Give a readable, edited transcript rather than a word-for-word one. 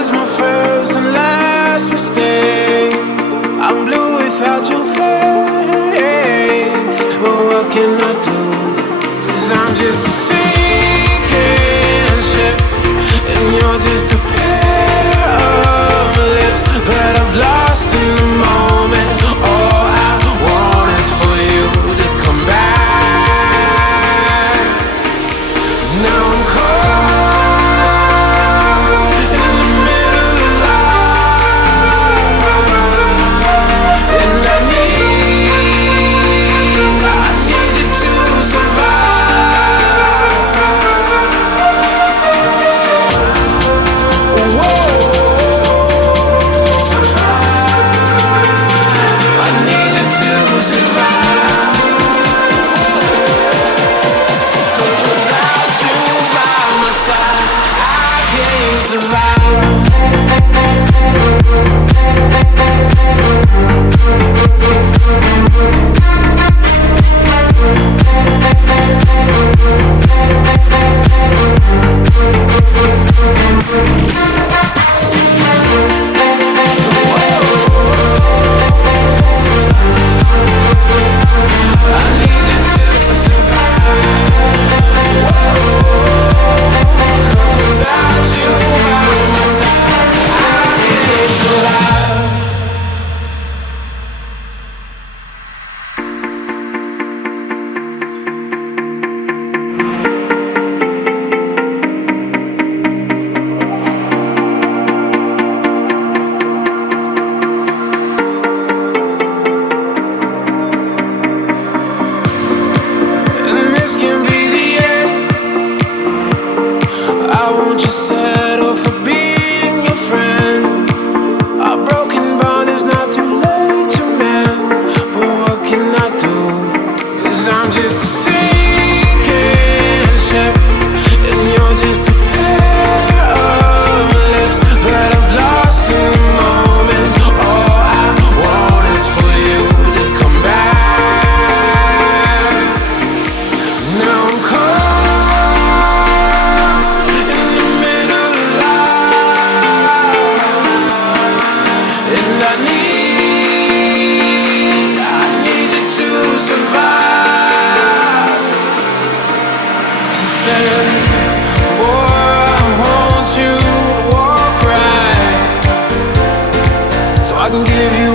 was my first and last mistake. I'm blue without your faith. But what can I do? 'Cause I'm just a sinking ship, and you're just a pair of lips that I've lost in the moment. All I want is for you to come back. Now I'm caught in the middle of life, and I need you to survive. Whoa, I need you to survive. 'Cause without you by my side, I can't survive. I need you to survive. 'Cause without you by my side, I can't survive. And this can be the end. I won't just settle for being your friend. Our broken bond is not too late to mend. But what can I do? 'Cause I'm just a sinking ship, and you're just a pair of lips that I've lost in the moment. All I want is for you to come back. Now I'm caught in the middle of life, and I need you to survive. She said, boy, I want you to walk right, so I can give you